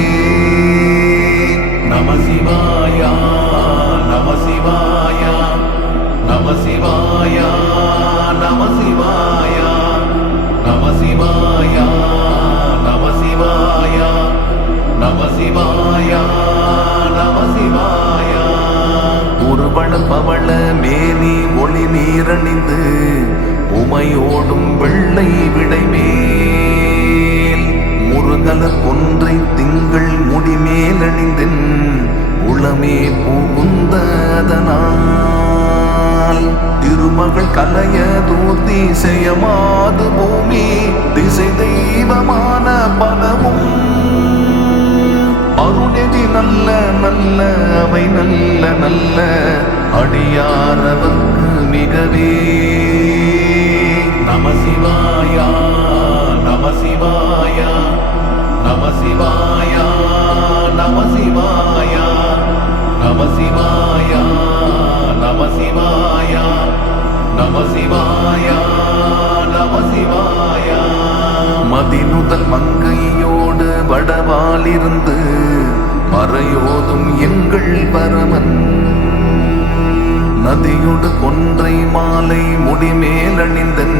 நம சிவாயா நம சிவாயா நம சிவாயா நம சிவாயா நம சிவாயா நம சிவாயா நம சிவாயா நம சிவாயா ஒருவள பவள மேனி ஒளி நீரணிந்து உமையோடும் வெள்ளை விடைமேல் முருகலர் கொன்றை திங்கள் முடிமேலணிந்தின் உளமே புகுந்ததனால் திருமகள் கலைய தூர்த்திசயமாது பூமி திசை தெய்வமான பதமும் அருணெதி நல்ல நல்ல அவை நல்ல நல்ல அடியாரவர்க்கு மிகவே நம சிவாயா நம சிவாயா நம சிவாயா நம சிவாயா நம சிவாயா நம சிவாயா நம சிவாயா நம சிவாயா மதிநுதல் மங்கையோடு வடவாலிருந்து மறையோதும் எங்கள் பரமன் நதியொடு கொன்றை மாலை முடிமேலணிந்தன்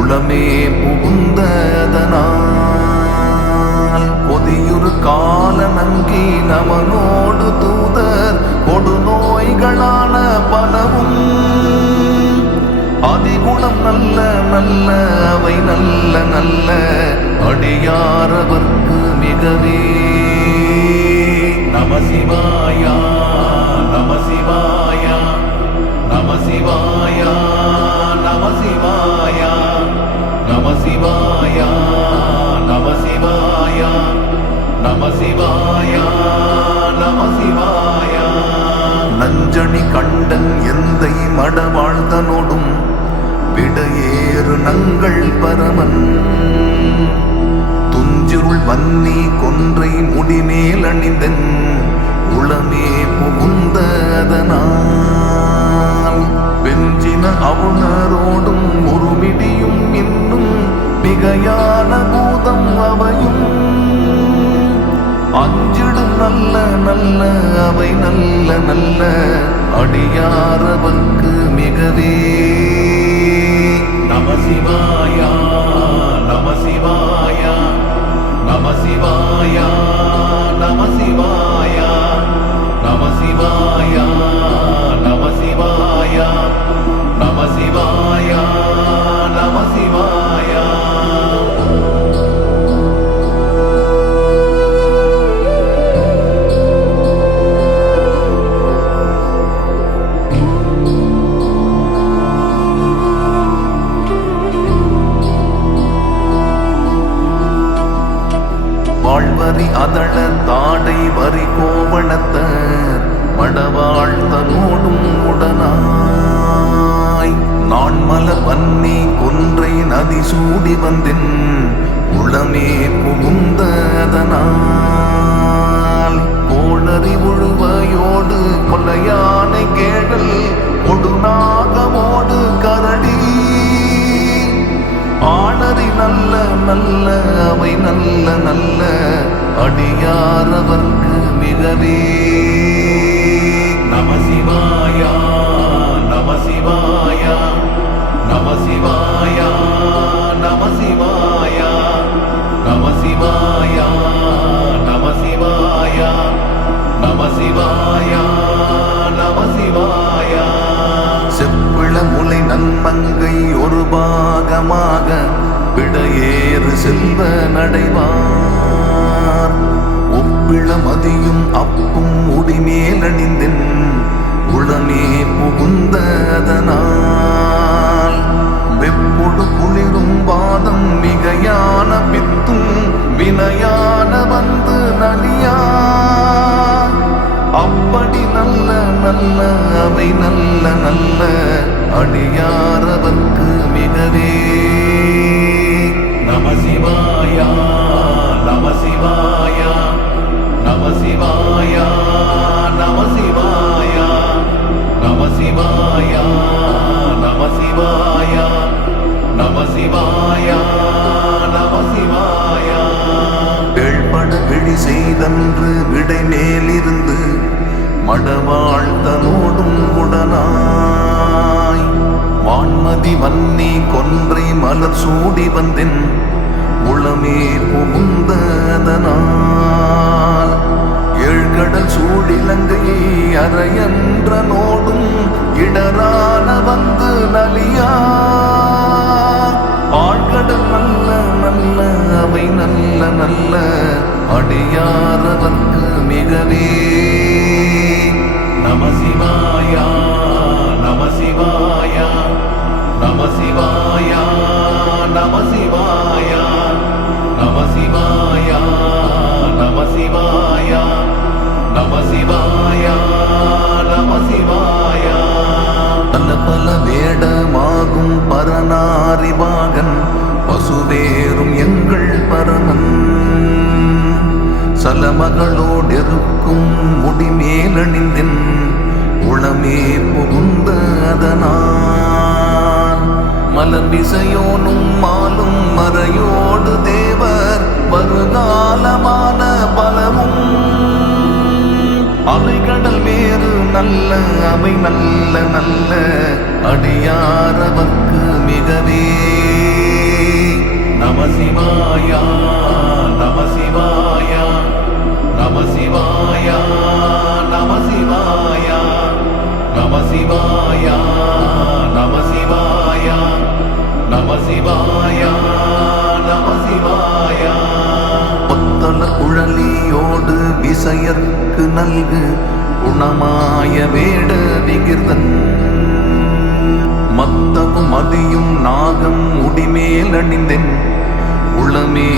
உளமே புகுந்ததனால் பொதியுறு கால நங்கி நமனோடு தூதர் கொடுநோய்களான பலவும் அதிகுணம் நல்ல நல்ல அவை நல்ல நல்ல அடியாரவர்க்கு மிகவே நம சிவாயா நம சிவாயா நம சிவாயா நம சிவாயா நம சிவாயா நம சிவாயா நம சிவாயா நம சிவாயா நஞ்சணி கண்டன் எந்தை மடவாழ்தனோடும் விடையேறு நங்கள் பரமன் துஞ்சிருள் வன்னி கொன்றை முடிமேல் அணிந்தன் உளமே புகுந்ததனால் வெஞ்சின அவுணரோடும் ஒருமிடியும் இன்னும் மிகையான பூதம் அவையும் அஞ்சிடும் நல்ல நல்ல அவை நல்ல நல்ல அடியாரவர்க்கு மிகவே நம சிவாயா நம சிவாயா நம சிவாயா நம சிவாயா நம சிவாயா நம சிவாயா நம சிவாயா நம சிவாயா வாழ்வரி அதள தாடை வரி கோவணத்தர் மடவாழ்த்தனோடும் உடனாய் நான் மலர் வன்னி கொன்றை நதி சூடி வந்தின் உளமே புகுந்ததனால் கோளறி உழுவையோடு கொலையானை கேடல் கொடுநாகமோடு கரடி ஆணறி நல்ல நல்ல அவை நல்ல நல்ல அடியாரவர்க்கு மிகவே நம சிவாயா நம சிவாயா நம சிவாயா நம சிவாயா நம சிவாய நம சிவாய நம சிவாய நம சிவாய. செப்பிள முலை நன்மங்கை ஒரு பாகமாக விடையேறு செல்வ நடைவார். ஒப்பிள மதியும் அப்பும் முடிமேலணிந்தின் உளமே புகுந்ததனால் வெப்பொடு குளிரும் வாதம் மிகையான பித்தும் வினையான வந்து நலியார். அப்படி நல்ல நல்ல அவை நல்ல நல்ல அடியாரவர்க்கு மிகவே. நம சிவாய நம சிவாய நம சிவாய நம சிவாய நம சிவாய நம சிவாய நம சிவாய நம சிவாய. வேள்பட விழி செய்தன்று விடை மேலிருந்து மடவாழ்த்தனோடும் உடனாய் வான்மதி வன்னி கொன்றை மலர் சூடி வந்தென் உளமே புகுந்ததனால் ஏழ்கடல் சூடிலங்கையை அறையன்ற நோடும் இடரான வந்து நலியார். ஆழ்கடல் நல்ல நல்ல அவை நல்ல நல்ல அடியாரவர்க்கு மிகவே. நம சிவாய நம சிவாய நம சிவாய நம சிவாய நம சிவாய நம சிவாய நம சிவாய நம சிவாய. பல பல வேடமாகும் பரநாரிபாகன் பசுவேறும் எங்கள் பரமன் சலமகளோடெருக்கும் முடிமேலணிந்தின் உளமே புகுந்ததனால் மலர் விசையோனும் மாலும் மறையோடு தேவர் வருகாலமான பலவும் அலைகடல் வேறு நல்ல அவை நல்ல நல்ல அடியாரவர்க்கு மிகவே. நம சிவாய நம சிவாய நம சிவாய நம சிவாய நம சிவாய நம சிவாய நம சிவாய நம சிவாய. பொத்தல குழலியோடு விசையர்க்கு நல்கு குணமாய வேட விகிர்தன் மத்தவும் மதியும் நாகம் முடிமேலணிந்தென் உளமே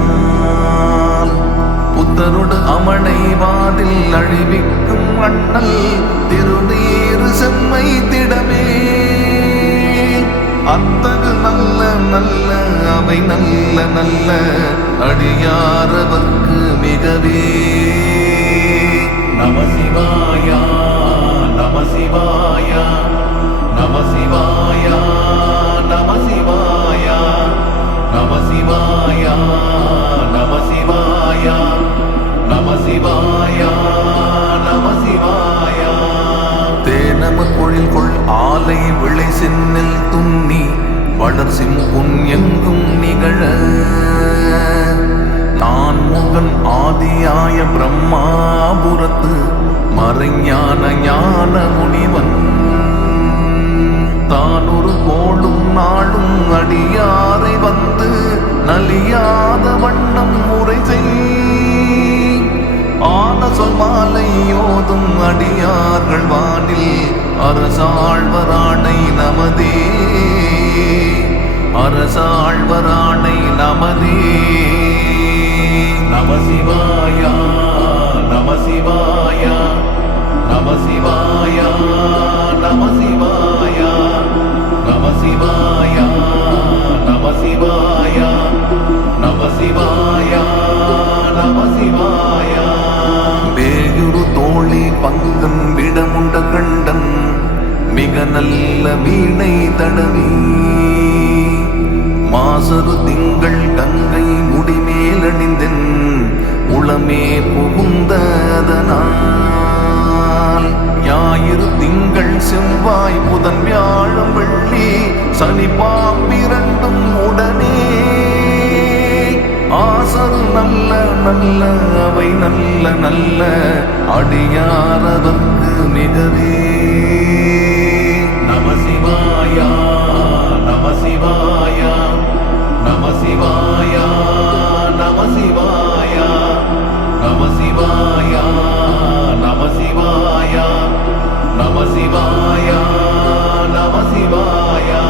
புகுந்ததனால் புத்தருடு அமனை வாதில் அழிவிக்கும் அண்ணல் திருநீறு செம்மை திடமே. அத்தகு நல்ல நல்ல அவை நல்ல நல்ல அடியாரவர்க்கு மிகவே. நம சிவாய நம சிவாய நம சிவாய நம சிவாய நம சிவாய நம சிவாய நம சிவாய நம சிவாய. தேனமர் பொழில் கொள் ஆலை விளை சென்னில் துண்ணி வளர் சிம்புன் எங்கும் நிகழ நான் முகன் ஆதியாய பிரம்மாபுரத்து மறைஞான ஞான முனிவன் தான் ஒரு கோளும் நாளும் அடியாரை வந்து நலியாத வண்ணம் முறை செய் ஆன சொல் மாலை யோதும் அடியார்கள் வானில் அரசாழ்வராணை நமதே அரசாழ்வராணை நமதே. நம சிவாய நம சிவாய நம சிவாய நம சிவாய நம சிவாய நம சிவாய நம சிவாய நம சிவாய. வேயுரு தோழி பங்கன் விடமுண்ட கண்டன் மிக நல்ல வீணை தடவி மாசரு திங்கள் கங்கை முடிமேலணிந்தென் உளமே புகுந்ததனால் ஞாயிறு திங்கள் செவ்வாய் புதன் வியாழம் வெள்ளி சனி பாம்பிரண்டும் உடனே அவை நல்ல நல்ல அடியாரவர்க்கு மிகவே. நம சிவாயா நம சிவாயா நம சிவாயா நம சிவாயா நம சிவாயா நம சிவாயா நம சிவாயா நம சிவாயா.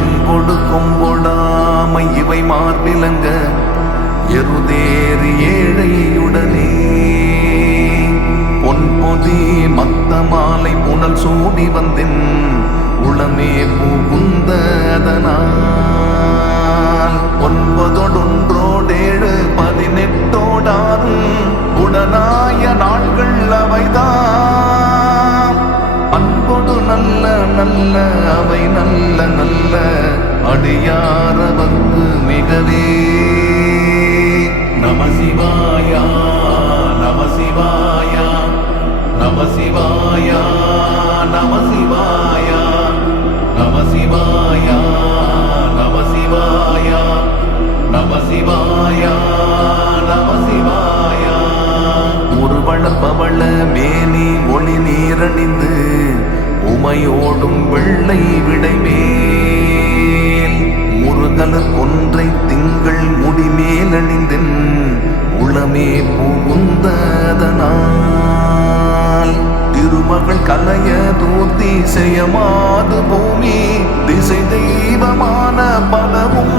என்பொடு கொம்பொடாமை இவை மார்பிலங்க எருதேறி ஏழையுடனே பொன்பொதி மத்த மாலை புனல் சூடி வந்தின் உளமே புகுந்ததனால் 9 18 உடனாய நாட்கள் அவைதான் அன்பொடு நல்ல நல்ல அவை நல்ல நல்ல அடியாரவர்க்கு மிகவே. நம சிவாயா நம சிவாயா நம சிவாயா நம சிவாயா நம சிவாயா நம சிவாயா நம சிவாயா நம சிவாயா. உருவள பவள மேனி ஒளி நீரணிந்து உமையோடும் வெள்ளை விடைமேல் முருகலர் கொன்றை திங்கள் முடிமேலணிந்தின் உளமே புகுந்ததனால் திருமகள் கலைய தூர்த்தி செய்யமாது பூமி திசை தெய்வமான பலவும்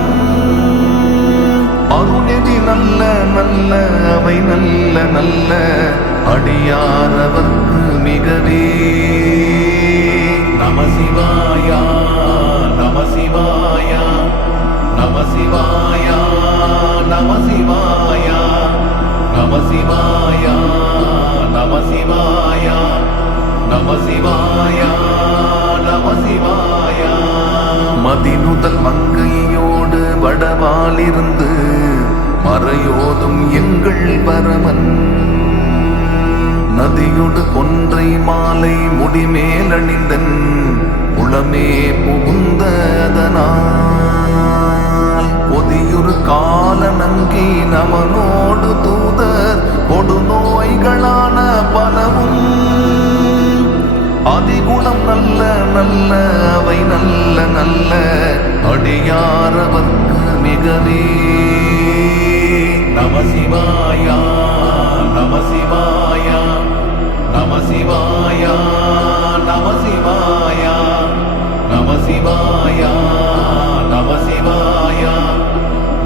அருணெதி நல்ல நல்ல அவை நல்ல நல்ல அடியாரவர்க்கு மிகவே. நம சிவாயா நம சிவாயா நம சிவாயா நம சிவாயா நம சிவாயா நம சிவாயா நம சிவாயா நம சிவாயா. மதிநுதல் மங்கையோடு வடவாலிருந்து மறையோதும் எங்கள் பரமன் நதியொடு கொன்றை மாலை முடிமேலணிந்தன் உளமே புகுந்ததனால் பொதியுறு கால நங்கி நமனோடு தூதர் கொடு நோய்களான பலவும் அதிகுணம் நல்ல நல்ல அவை நல்ல நல்ல அடியாரவர்க்கு மிகவே. நம சிவாயா நம சிவாயா நம சிவாயா நம சிவாயா நம சிவாயா நம சிவாயா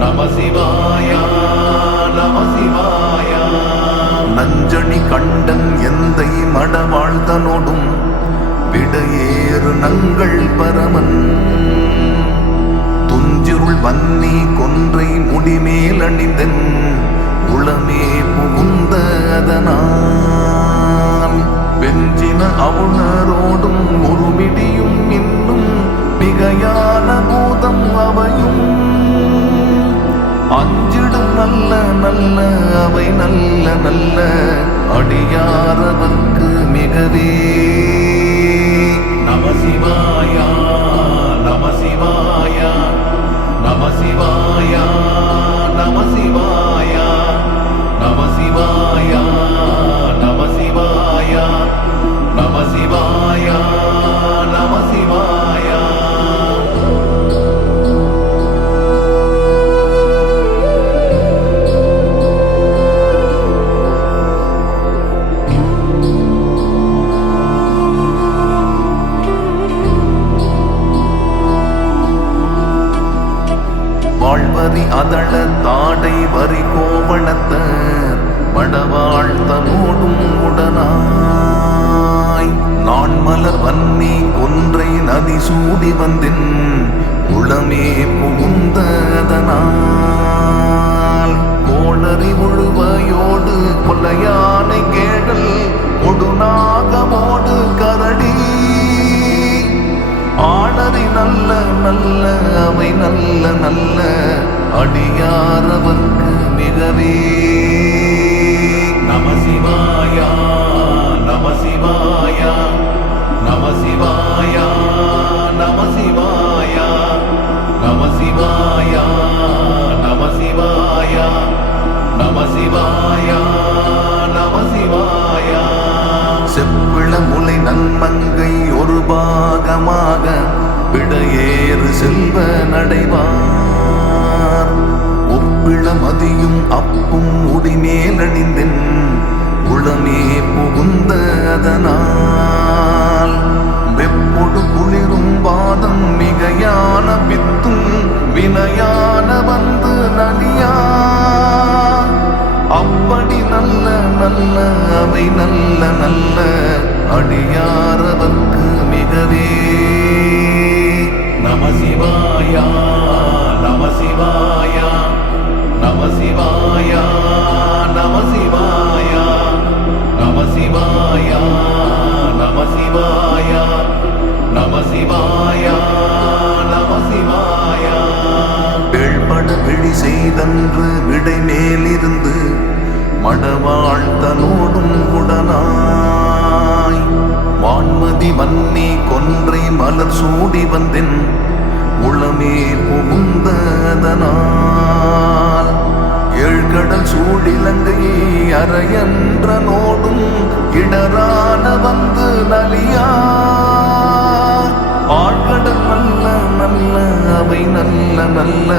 நம சிவாயா நம சிவாயா. நஞ்சணி கண்டன் எந்தை மடவாழ்தனோடும் விடையேறு நங்கள் பரமன் துஞ்சிருள் வன்னி கொன்றை முடிமேலணிந்தன் உளமே புகுந்ததனால் வெஞ்சின அவுணரோடும் ஒருமிடியும் இன்னும் மிகையான பூதம் அவையும் அஞ்சிடும் நல்ல நல்ல அவை நல்ல நல்ல அடியாரவர்க்கு மிகவே. நம சிவாயா நம சிவாயா நம சிவாயா நம சிவாயா நம சிவாயா நம சிவாயா நம சிவாயா நம சிவாயா. வாழ்வரி அதள தாடை வரி கோவணத்தர் வடவாழ்த்தனோடும் உடனாய் நான் மலர் வன்னி கொன்றை நதி சூடி வந்தின் உளமே புகுந்ததனால் கோளறி உழுவையோடு கொல்லையானை கேடல் கொடுநாகமோடு கரடி ஆளறி நல்ல நல்ல அவை நல்ல நல்ல அடியாரவர்க்கு மிகவே. நம சிவாயா நம சிவாயா நம சிவாயா நம சிவாயா நம சிவாயா நம சிவாயா நம சிவாயா இணையான வந்து நலியா அப்படி நல்ல நல்ல அவை நல்ல நல்ல அடியாரவர்க்கு மிகவே நம சிவாயா நம சிவாயா நம சிவாயா நம சிவாயா நம சிவாயா நம சிவாயா நம சிவாயா நம சிவாயா வீழ்பட விழி செய்தன்று விடை மேலிருந்து மடவாழ்த்தனோடும் உடனாய் வான்மதி வன்னி கொன்றை மலர் சூடி வந்தென் உளமே புகுந்ததனால் ஏழ்கடல் சூடிலங்கை அரையன்ற நோடும் இடரான வந்து நலியா ஆழ்கடல் நல்ல நல்ல அவை நல்ல நல்ல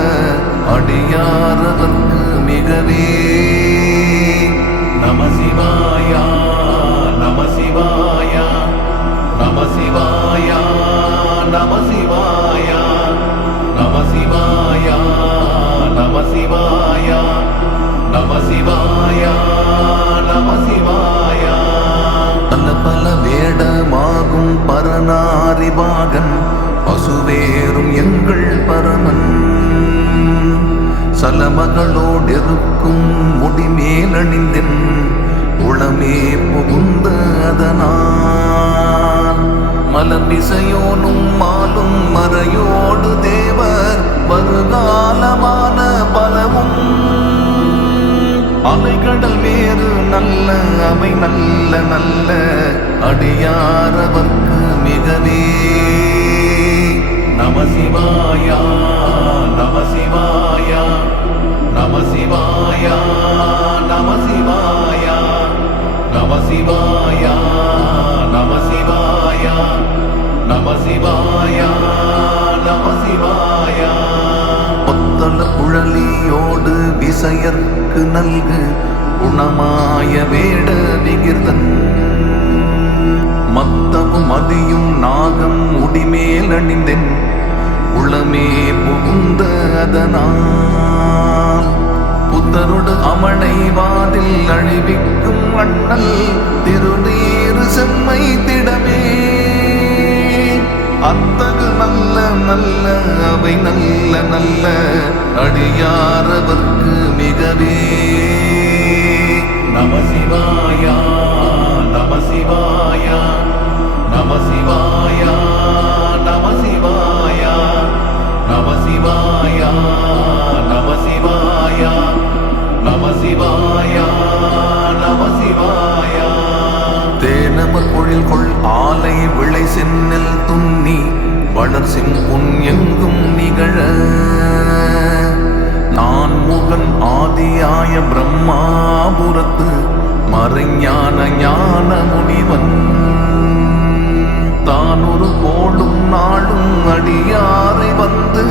அடியாரதற்கு மிகவே நம சிவாயா நம சிவாயா நம சிவாயா நம சிவாயா நம சிவாயா நம சிவாயா நம சிவாயா நம சிவாயா பல பல வேடமாகும் பரநாரிபாகன் பசுவேறும் எங்கள் பரமன் சலமகளோடிருக்கும் முடிமேலணிந்தின் உளமே புகுந்த அதனால் மலமிசையோனும் மாலும் மறையோடு தேவர் வருகாலமான பலவும் அலைகடல் வேறு நல்ல அவை நல்ல நல்ல அடியாரவர்க்கு மிகவே நம சிவாயா நம சிவாயா நம சிவாயா நம சிவாயா நம சிவாயா நம சிவாயா நம சிவாயா நம சிவாயா பொத்தல குழலியோடு விசையர்க்கு நல்கு குணமாய வேட விகிர்தன் மத்தவும் மதியும் நாகம் முடிமேலணிந்தென் உளமே புகுந்த அதனால் புத்தருடு அமனை வாதில் அழிவிக்கும் அண்ணல் திருநீறு செம்மை திடமே அத்தகு நல்ல நல்ல அவை நல்ல நல்ல அடியாரவர்க்கு மிகவே நம சிவாயா நம சிவாயா நம சிவாயா நம சிவாயா நம சிவாயா நம சிவாயா நம சிவாயா நம சிவாயா தேனமர் பொழில் கொள் ஆலை விளை சென்னல் துன்னி வளர் செம்புன் எங்கும் நிகழ நான் முகன் ஆதியாய பிரம்மாபுரத்து மறைஞான ஞான முனிவன் தான் ஒரு கோளும் நாளும் அடியாரை வந்து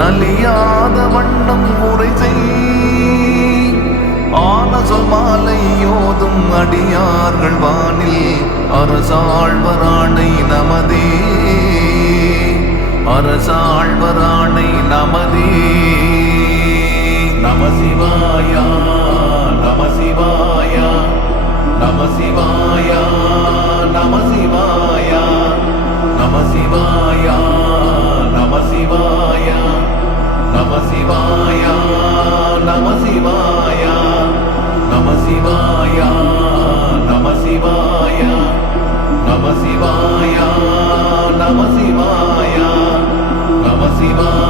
நலியாத வண்ணம் உரை செய் ஆன சொல் மாலை யோதும் அடியார்கள் வானில் அரசாழ்வராணை நமதே அரசாழ்வராணை நமதே நம சிவாயா நம சிவாயா நம சிவாயா நம சிவாயா நம சிவாயா நம சிவாயா நம சிவாயா நம சிவாயா நம சிவாயா நம சிவாயா நம சிவாயா நம சிவாயா நம சிவாயா